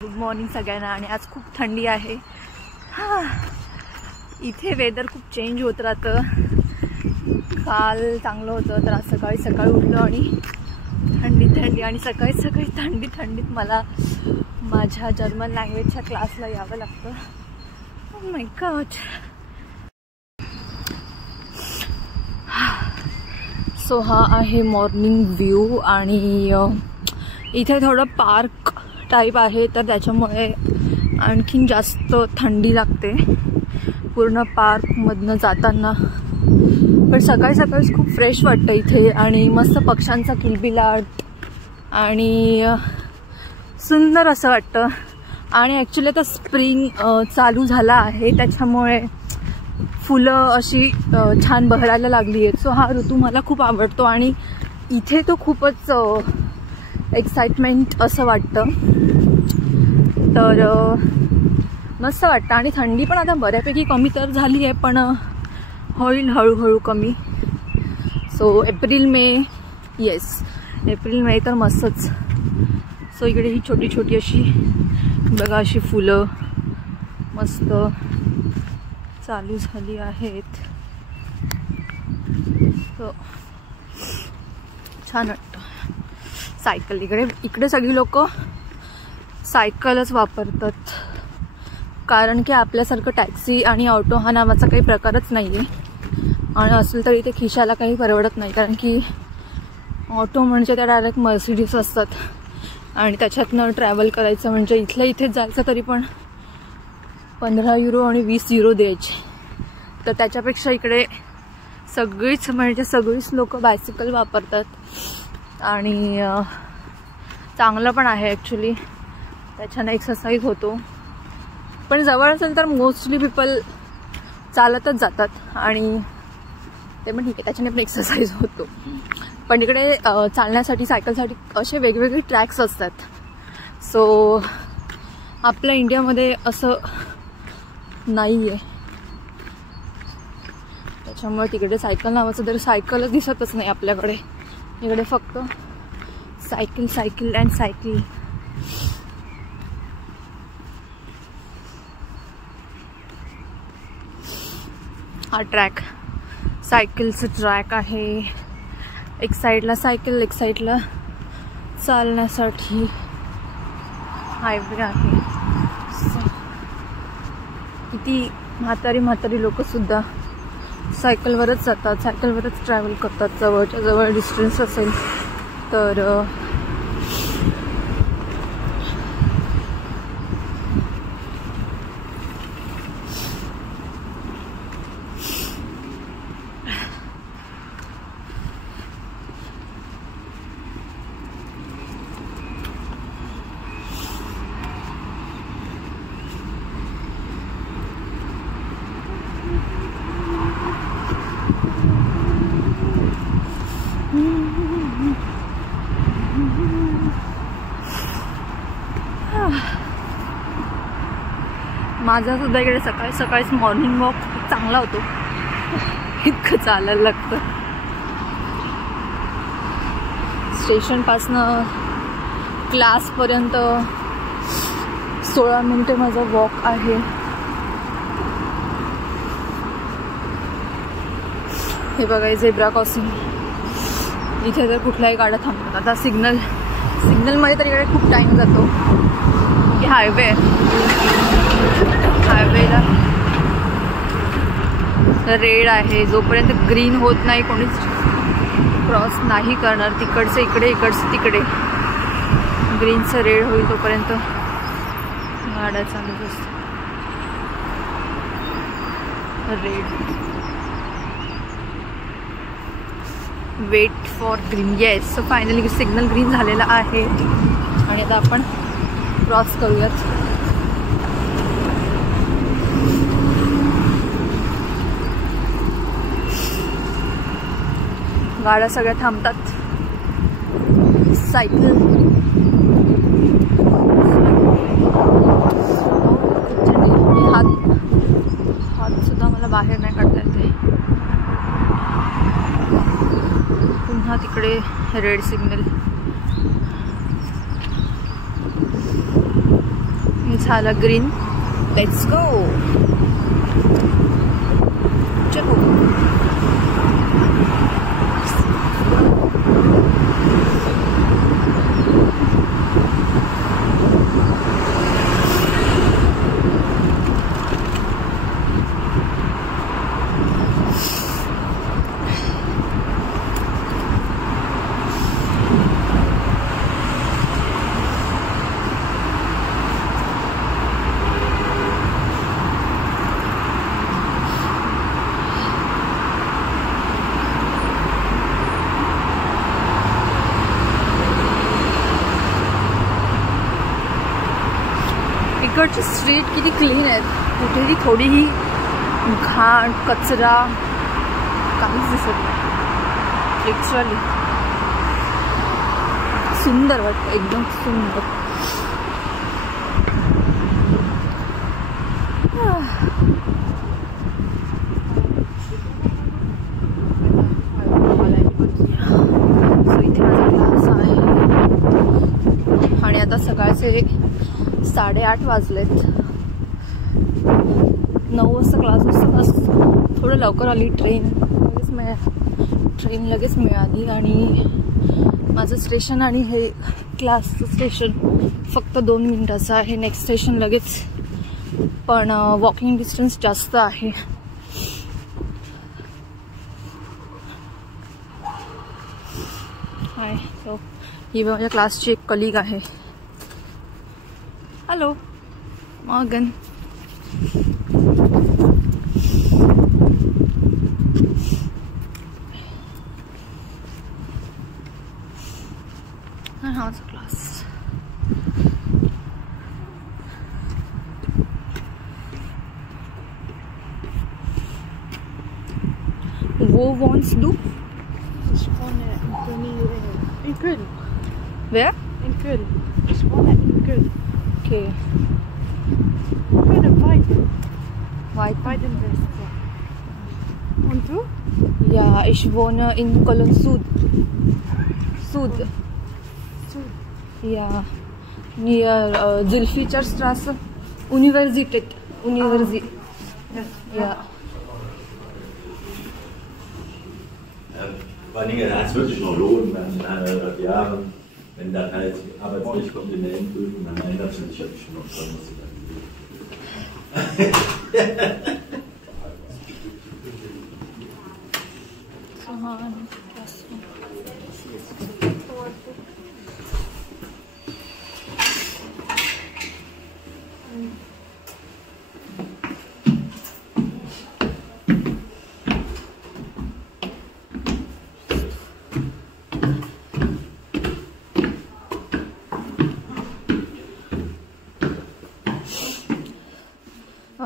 Good morning सगळ्यांना. आणि आज खूप थंडी आहे. इथे वेदर खूप चेंज होत राहतं. काल चांगलं होतं तर आज सकाळी सकाळी उठलो आणि थंडी आणि सकाळी सकाळी थंडीत मला माझ्या जर्मन लँग्वेजच्या क्लासला यावं लागतं. Oh my God. सो हा आहे मॉर्निंग व्ह्यू आणि इथे थोडं पार्क टाईप आहे तर त्याच्यामुळे आणखीन जास्त थंडी लागते पूर्ण पार्कमधनं जाताना. पण सकाळी सकाळीच खूप फ्रेश वाटतं इथे आणि मस्त पक्ष्यांचा किलबिलाट आणि सुंदर असं वाटतं. आणि ॲक्च्युली आता स्प्रिंग चालू झाला आहे त्याच्यामुळे फुलं अशी छान बहरायला लागली आहेत. सो हा ऋतू मला खूप आवडतो आणि इथे तो खूपच एक्साइटमेंट असं वाटतं. तर मस्त वाटतं आणि थंडी पण आता बऱ्यापैकी कमी तर झाली आहे पण होईल हळूहळू कमी. सो एप्रिल मे तर मस्तच. सो इकडे ही छोटी छोटी अशी बघा अशी फुलं मस्त चालू झाली आहेत. सो छान वाटतं. सायकल इकडे सगळी लोक सायकलच वापरतात कारण की आपल्यासारखं टॅक्सी आणि ऑटो हा नावाचा काही प्रकारच नाही आहे. आणि असेल तर इथे खिशाला काही परवडत नाही कारण की ऑटो म्हणजे त्या डायरेक्ट मर्सिडीज असतात आणि त्याच्यातनं ट्रॅव्हल करायचं म्हणजे इथल्या इथेच जायचं तरी पण 15 युरो आणि 20 युरो द्यायचे. तर त्याच्यापेक्षा इकडे सगळीच लोक बायसिकल वापरतात आणि चांगलं पण आहे ॲक्च्युली. त्याच्यानं एक्सरसाइज होतो. पण जवळ असेल तर मोस्टली पीपल चालतच जातात आणि ते पण ठीक आहे त्याच्याने पण एक्सरसाइज होतो. पण इकडे चालण्यासाठी सायकलसाठी असे वेगवेगळे ट्रॅक्स असतात. सो आपल्या इंडियामध्ये असं नाही आहे त्याच्यामुळे तिकडे सायकल नावाचं तरी सायकलच दिसतच नाही आपल्याकडे. इकडे फक्त सायकल अँड सायकल. हा ट्रॅक सायकलचं ट्रॅक आहे. एक साईडला सायकल एक साईडला चालण्यासाठी हायवे आहे. किती म्हातारी लोक सुद्धा सायकलवरच जातात, सायकलवरच ट्रॅव्हल करतात. जवळच्या जवळ डिस्टन्स असेल तर. माझा सुद्धा इकडे सकाळीच मॉर्निंग वॉक खूप चांगला होतो. इतकं चालायला लागतं. स्टेशनपासनं क्लासपर्यंत 16 मिनिटे माझा वॉक आहे. हे बघा झेब्रा क्रॉसिंग. इथे तर कुठल्याही गाड्या थांबतात. आता सिग्नलमध्ये तर इकडे खूप टाईम जातो. की हायवेला रेड आहे. जोपर्यंत ग्रीन होत नाही कोणीच क्रॉस नाही करणार. तिकडचं इकडे इकडचं तिकडे ग्रीनचं रेड होईल तोपर्यंत गाड्या चालूच असतात. Red wait for green. Yes. So finally signal green झालेला आहे आणि आता आपण क्रॉस करूयात. गाड्या सगळ्या थांबतात. सायकल हात सुद्धा मला बाहेर नाही काढता येते. पुन्हा तिकडे रेड सिग्नल. झालं ग्रीन. Let's go. चलो. इकडची स्ट्रीट किती क्लीन आहेत. कुठेही थोडीही घाण कचरा काहीच दिसत नाही. लिटरली सुंदर वाटतं, एकदम सुंदर. सो इथे माझा क्लास आहे आणि आता सकाळचे 8:30 वाजलेत. 9 वाजता क्लास असतो. बस थोडं लवकर आली ट्रेन लगेच मिळाली आणि माझं स्टेशन आणि हे क्लासचं स्टेशन फक्त 2 मिनिटाचं आहे. नेक्स्ट स्टेशन लगेच, पण वॉकिंग डिस्टन्स जास्त आहे. हाय. सो ही माझ्या क्लासची एक कलीग आहे. Hello Morgan. हा क्लास. वो wants do? Ich wohne in Köln. Wer? In Köln. Ich wohne in Köln. Okay. Köln weit. Weit. Im Westen. Und du? Ja, ich wohne in Köln Süd. Süd. Ja. Near Zilficher Straße. Universität. Ja. Vor allen Dingen, es wird sich noch lohnen, dann in 1,5 Jahren, wenn dann halt Arbeitsrecht kommt in der Endprüfung, dann ändert sich sicherlich schon noch dran, was sie dann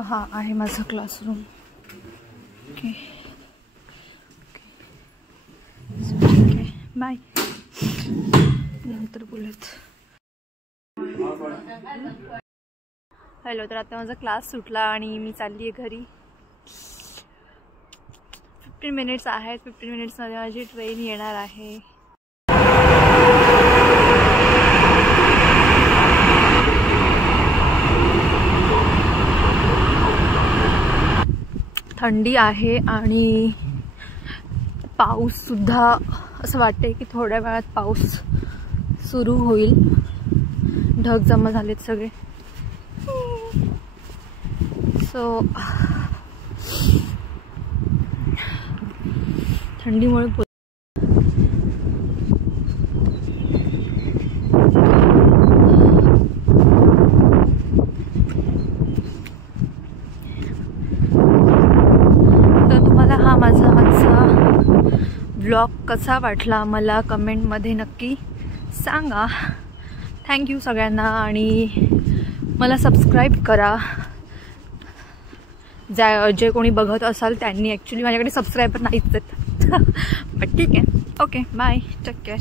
हा आहे माझा classroom. Okay bye. नंतर बोलत. Hello. तर आता माझा class सुटला आणि मी चालली आहे घरी. 15 मिनिट्स आहेत. 15 मिनिट्समध्ये माझी ट्रेन येणार आहे. थंडी आहे आणि पाऊस सुद्धा असं वाटते की थोड्या वेळात पाऊस सुरू होईल. ढग जमा झालेत सगळे. सो थंडीमुळे ब्लॉग कसा वाटला मला कमेंटमध्ये नक्की सांगा. थँक्यू सगळ्यांना आणि मला सबस्क्राईब करा. जे कोणी बघत असाल त्यांनी. ॲक्च्युली माझ्याकडे सबस्क्रायबर नाहीच आहेत. बट ठीक आहे. Okay bye. Take care.